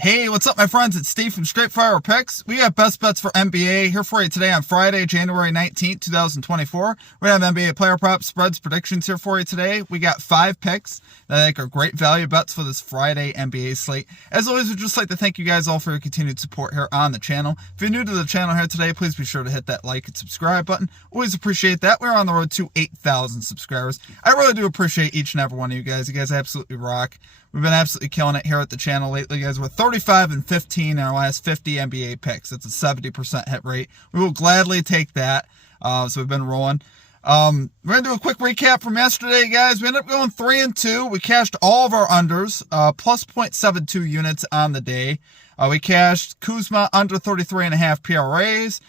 Hey, what's up, my friends? It's Steve from Straight Fire Picks. We got best bets for NBA here for you today on Friday, January 19th, 2024. We have NBA player props, spreads, predictions here for you today. We got 5 picks that I think are great value bets for this Friday NBA slate. As always, we'd just like to thank you guys all for your continued support here on the channel. If you're new to the channel here today, please be sure to hit that like and subscribe button. Always appreciate that. We're on the road to 8,000 subscribers. I really do appreciate each and every one of you guys. You guys absolutely rock. We've been absolutely killing it here at the channel lately, guys. We're 35 and 15 in our last 50 NBA picks. That's a 70% hit rate. We will gladly take that. So we've been rolling. We're going to do a quick recap from yesterday, guys. We ended up going 3-2. We cashed all of our unders, plus 0.72 units on the day. We cashed Kuzma under 33.5 PRAs.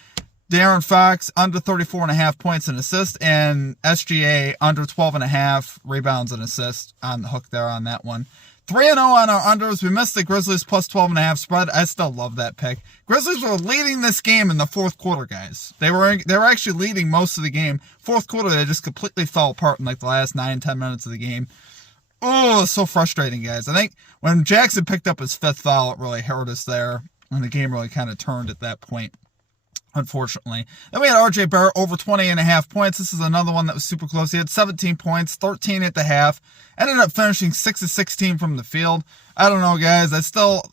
Darren Fox under 34.5 points and assists, and SGA under 12.5 rebounds and assists on the hook there on that one. 3-0 on our unders. We missed the Grizzlies plus 12.5 spread. I still love that pick. Grizzlies were leading this game in the fourth quarter, guys. They were actually leading most of the game. Fourth quarter, they just completely fell apart in like the last 9-10 minutes of the game. Oh, so frustrating, guys. I think when Jackson picked up his 5th foul, it really hurt us there, and the game really kind of turned at that point, unfortunately. Then we had RJ Barrett over 20.5 points. This is another one that was super close. He had 17 points, 13 at the half. Ended up finishing 6 of 16 from the field. I don't know, guys.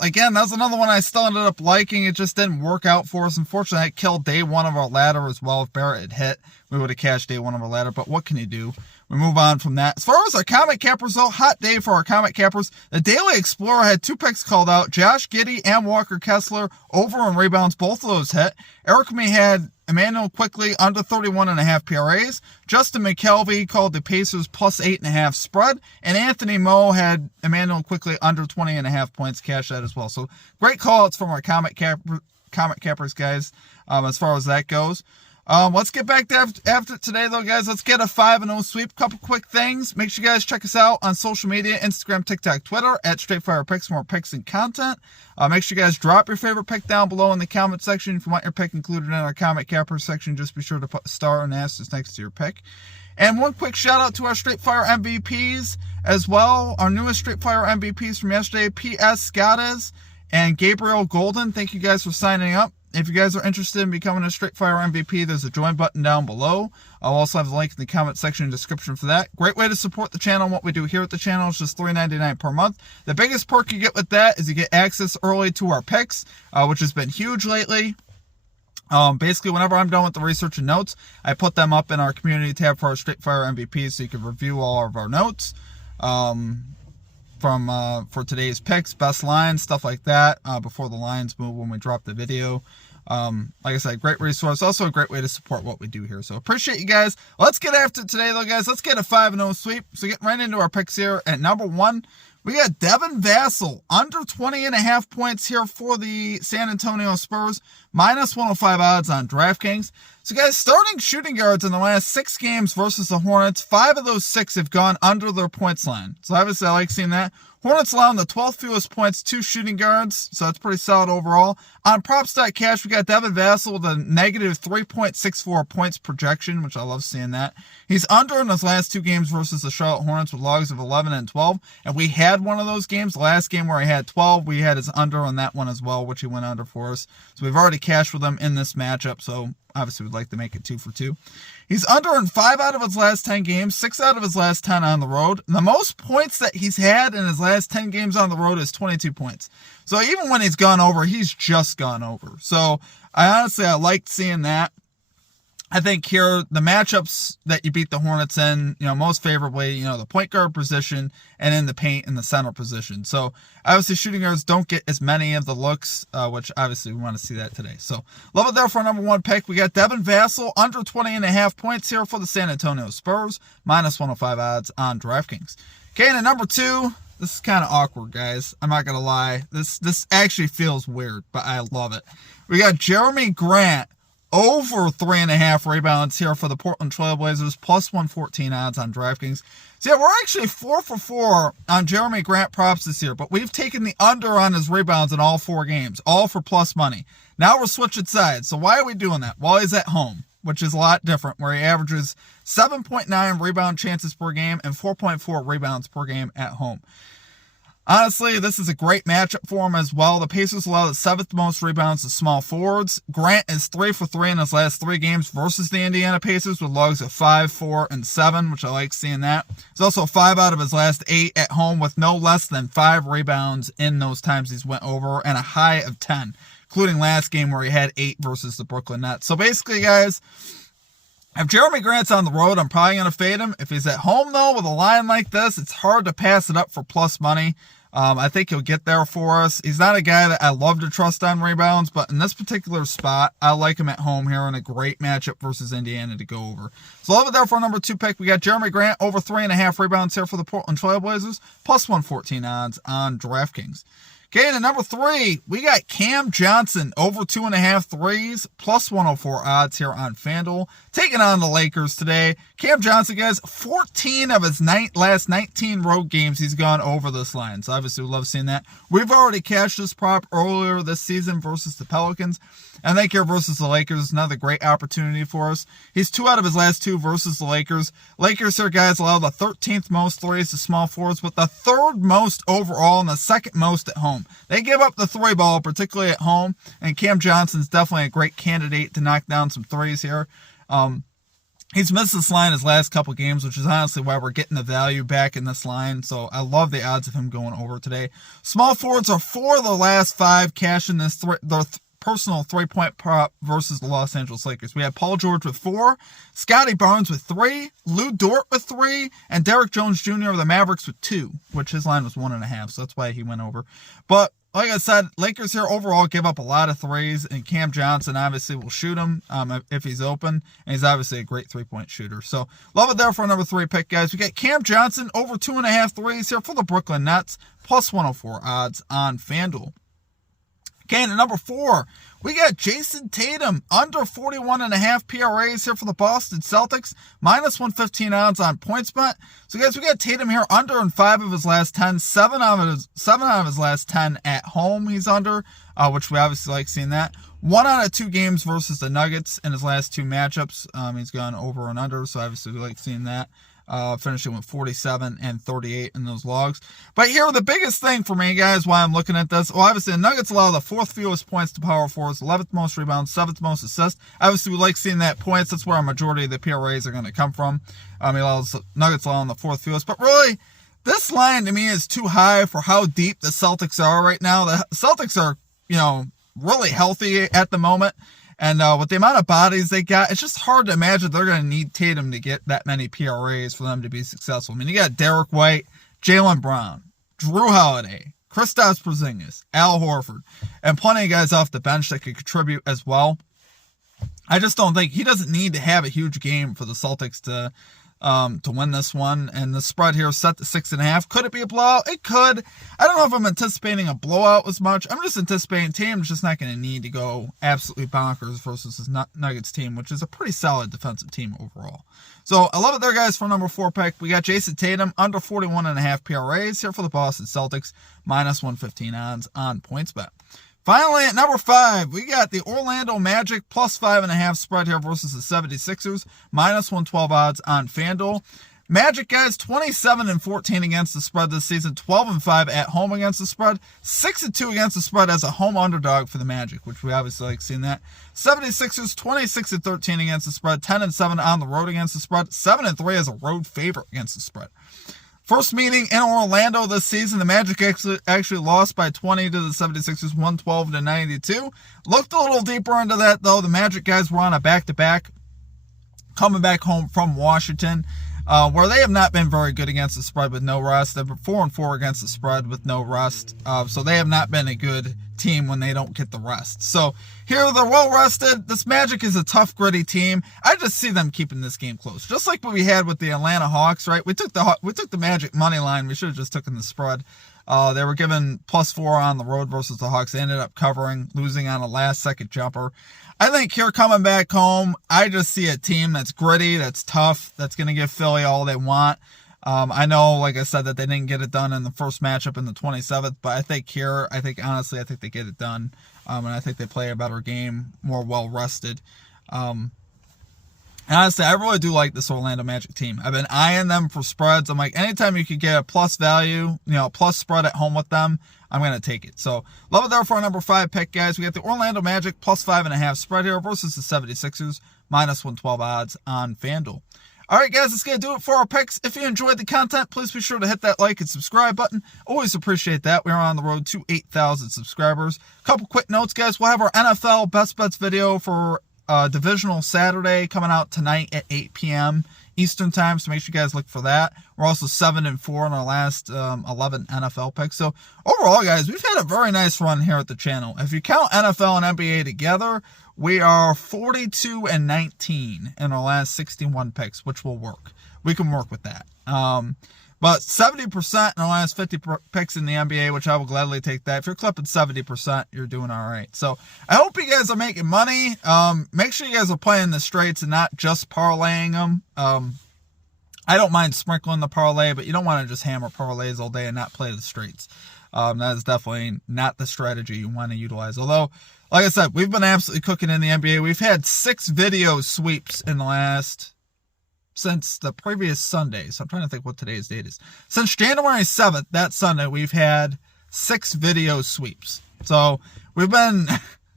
Again, that's another one I still ended up liking. It just didn't work out for us. Unfortunately, it killed day one of our ladder as well. If Barrett had hit, we would have cashed day one of our ladder. But what can you do? We move on from that. As far as our Comet Cappers, though, hot day for our Comet Cappers. The Daily Explorer had 2 picks called out. Josh Giddey and Walker Kessler over on rebounds. Both of those hit. Eric Me had Emmanuel Quickly under 31.5 PRAs. Justin McKelvey called the Pacers plus 8.5 spread. And Anthony Moe had Emmanuel Quickly under 20.5 points, cash that as well. So great call-outs from our Comet Cappers, guys, as far as that goes. Let's get back to after today, though, guys. Let's get a 5-0 sweep. Couple quick things. Make sure you guys check us out on social media, Instagram, TikTok, Twitter, at Straightfire Picks for more picks and content. Make sure you guys drop your favorite pick down below in the comment section. If you want your pick included in our Comet Capper section, just be sure to put a star and asterisk next to your pick. And one quick shout out to our Straightfire MVPs as well. Our newest Straightfire MVPs from yesterday, P.S. Scottas and Gabriel Golden. Thank you guys for signing up. If you guys are interested in becoming a Straightfire MVP, there's a join button down below. I'll also have the link in the comment section and description for that. Great way to support the channel and what we do here at the channel. It's just $3.99 per month. The biggest perk you get with that is you get access early to our picks, which has been huge lately. Basically, whenever I'm done with the research and notes, I put them up in our community tab for our Straightfire MVPs so you can review all of our notes. For today's picks, best lines, stuff like that, before the lines move when we drop the video. Like I said, great resource. Also a great way to support what we do here. So appreciate you guys. Let's get after it today, though, guys. Let's get a 5-0 sweep. So getting right into our picks here. At number 1, we got Devin Vassell under 20.5 points here for the San Antonio Spurs. Minus 105 odds on DraftKings. So, guys, starting shooting guards in the last 6 games versus the Hornets, 5 of those 6 have gone under their points line. So, obviously, I like seeing that. Hornets allowing the 12th fewest points to shooting guards, so that's pretty solid overall. On props.cash, we got Devin Vassell with a negative 3.64 points projection, which I love seeing that. He's under in his last 2 games versus the Charlotte Hornets with logs of 11 and 12, and we had one of those games. The last game where he had 12, we had his under on that one as well, which he went under for us. So we've already cashed with him in this matchup, so obviously we'd like to make it 2 for 2. He's under in 5 out of his last 10 games, 6 out of his last 10 on the road. The most points that he's had in his last 10 games on the road is 22 points. So even when he's gone over, he's just gone over. So I liked seeing that. I think here, the matchups that you beat the Hornets in, most favorably, the point guard position and in the paint in the center position. So, obviously, shooting guards don't get as many of the looks, which obviously we want to see that today. So, love it there for our number 1 pick. We got Devin Vassell under 20.5 points here for the San Antonio Spurs. Minus 105 odds on DraftKings. Okay, and at number 2, this is kind of awkward, guys. I'm not going to lie. This actually feels weird, but I love it. We got Jeremy Grant over 3.5 rebounds here for the Portland Trailblazers, plus 114 odds on DraftKings. So yeah, we're actually 4 for 4 on Jeremy Grant props this year, but we've taken the under on his rebounds in all 4 games, all for plus money. Now we're switching sides. So why are we doing that? Well, he's at home, which is a lot different, where he averages 7.9 rebound chances per game and 4.4 rebounds per game at home. Honestly, this is a great matchup for him as well. The Pacers allow the 7th most rebounds to small forwards. Grant is 3 for 3 in his last 3 games versus the Indiana Pacers with logs of 5, 4, and 7, which I like seeing that. He's also 5 out of his last 8 at home with no less than 5 rebounds in those times he's went over and a high of 10, including last game where he had 8 versus the Brooklyn Nets. So basically, guys, if Jeremy Grant's on the road, I'm probably going to fade him. If he's at home, though, with a line like this, it's hard to pass it up for plus money. I think he'll get there for us. He's not a guy that I love to trust on rebounds, but in this particular spot, I like him at home here in a great matchup versus Indiana to go over. So love it there for our number 2 pick. We got Jeremy Grant over 3.5 rebounds here for the Portland Trail Blazers, plus 114 odds on DraftKings. Okay, and at number 3, we got Cam Johnson over 2.5 threes, plus 104 odds here on FanDuel. Taking on the Lakers today. Cam Johnson, guys, 14 of his last 19 road games, he's gone over this line. So obviously we love seeing that. We've already cashed this prop earlier this season versus the Pelicans. I think here versus the Lakers is another great opportunity for us. He's 2 out of his last 2 versus the Lakers. Lakers here, guys, allow the 13th most threes to small forwards, but the 3rd most overall and the 2nd most at home. They give up the 3 ball, particularly at home, and Cam Johnson's definitely a great candidate to knock down some threes here. He's missed this line his last couple games, which is honestly why we're getting the value back in this line. So I love the odds of him going over today. Small forwards are 4 of the last 5 cashing this personal 3-point prop versus the Los Angeles Lakers. We have Paul George with 4, Scotty Barnes with 3, Lou Dort with 3, and Derrick Jones Jr. of the Mavericks with 2, which his line was 1.5, so that's why he went over. But like I said, Lakers here overall give up a lot of threes, and Cam Johnson obviously will shoot him if he's open, and he's obviously a great 3-point shooter. So love it there for our number 3 pick, guys. We got Cam Johnson over 2.5 threes here for the Brooklyn Nets, plus 104 odds on FanDuel. Okay, and at number 4, we got Jason Tatum, under 41.5 PRAs here for the Boston Celtics, minus 115 odds on PointsBet. So, guys, we got Tatum here under in 5 of his last 10, 7 out of his last 10 at home he's under, which we obviously like seeing that. 1 out of 2 games versus the Nuggets in his last 2 matchups. He's gone over and under, so obviously we like seeing that. Finishing with 47 and 38 in those logs. But here, the biggest thing for me, guys, why I'm looking at this, well, obviously the Nuggets allow the 4th fewest points to power forwards, 11th most rebounds, 7th most assists. Obviously, we like seeing that points. That's where a majority of the PRAs are going to come from. Nuggets allowing the 4th fewest. But really, this line to me is too high for how deep the Celtics are right now. The Celtics are, really healthy at the moment. And with the amount of bodies they got, it's just hard to imagine they're going to need Tatum to get that many PRAs for them to be successful. I mean, you got Derek White, Jaylen Brown, Drew Holiday, Kristaps Porzingis, Al Horford, and plenty of guys off the bench that could contribute as well. I just don't think he doesn't need to have a huge game for the Celtics to win this one. And the spread here is set to 6.5. Could it be a blowout? It could. I don't know if I'm anticipating a blowout as much. I'm just anticipating Tatum's just not going to need to go absolutely bonkers versus his Nuggets team, which is a pretty solid defensive team overall. So I love it there, guys, for number 4 pick. We got Jason Tatum under 41.5 PRAs here for the Boston Celtics, minus 115 odds on PointsBet. Finally, at number 5, we got the Orlando Magic plus 5.5 spread here versus the 76ers, minus 112 odds on FanDuel. Magic, guys, 27-14 against the spread this season, 12-5 at home against the spread, 6-2 against the spread as a home underdog for the Magic, which we obviously like seeing that. 76ers, 26-13 against the spread, 10-7 on the road against the spread, 7-3 as a road favorite against the spread. First meeting in Orlando this season, the Magic actually lost by 20 to the 76ers, 112-92. Looked a little deeper into that, though. The Magic guys were on a back-to-back, coming back home from Washington, where they have not been very good against the spread with no rest. They've been 4-4 against the spread with no rest. So they have not been a good team when they don't get the rest. So here they're well rested. This Magic is a tough, gritty team. I just see them keeping this game close, just like what we had with the Atlanta Hawks. Right? We took the Magic money line. We should have just taken the spread. They were given +4 on the road versus the Hawks. They ended up covering, losing on a last-second jumper. I think here coming back home, I just see a team that's gritty, that's tough, that's going to give Philly all they want. I know, like I said, that they didn't get it done in the first matchup in the 27th, but I think honestly, they get it done. And I think they play a better game, more well-rested. And honestly, I really do like this Orlando Magic team. I've been eyeing them for spreads. I'm like, anytime you could get a plus value, plus spread at home with them, I'm going to take it. So, love it there for our number 5 pick, guys. We got the Orlando Magic plus 5.5 spread here versus the 76ers, minus 112 odds on FanDuel. All right, guys, that's going to do it for our picks. If you enjoyed the content, please be sure to hit that like and subscribe button. Always appreciate that. We're on the road to 8,000 subscribers. Couple quick notes, guys. We'll have our NFL Best Bets video for Divisional Saturday coming out tonight at 8 p.m. Eastern time, so make sure you guys look for that. We're also 7-4 in our last 11 NFL picks. So overall, guys, we've had a very nice run here at the channel. If you count NFL and NBA together, we are 42-19 in our last 61 picks, which will work. We can work with that. But 70% in the last 50 picks in the NBA, which I will gladly take that. If you're clipping 70%, you're doing all right. So I hope you guys are making money. Make sure you guys are playing the straights and not just parlaying them. I don't mind sprinkling the parlay, but you don't want to just hammer parlays all day and not play the straights. That is definitely not the strategy you want to utilize. Although, like I said, we've been absolutely cooking in the NBA. We've had 6 video sweeps in the last... since the previous Sunday. So I'm trying to think what today's date is. Since January 7th, that Sunday, we've had 6 video sweeps. So we've been,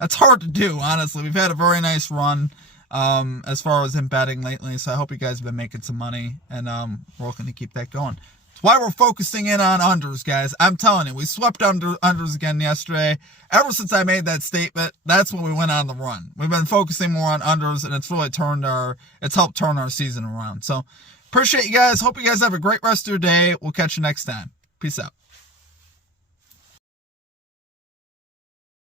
it's hard to do, honestly. We've had a very nice run as far as in betting lately. So I hope you guys have been making some money, and we're looking to keep that going. That's why we're focusing in on unders, guys. I'm telling you, we swept unders again yesterday. Ever since I made that statement, that's when we went on the run. We've been focusing more on unders, and it's really helped turn our season around. So appreciate you guys. Hope you guys have a great rest of your day. We'll catch you next time. Peace out.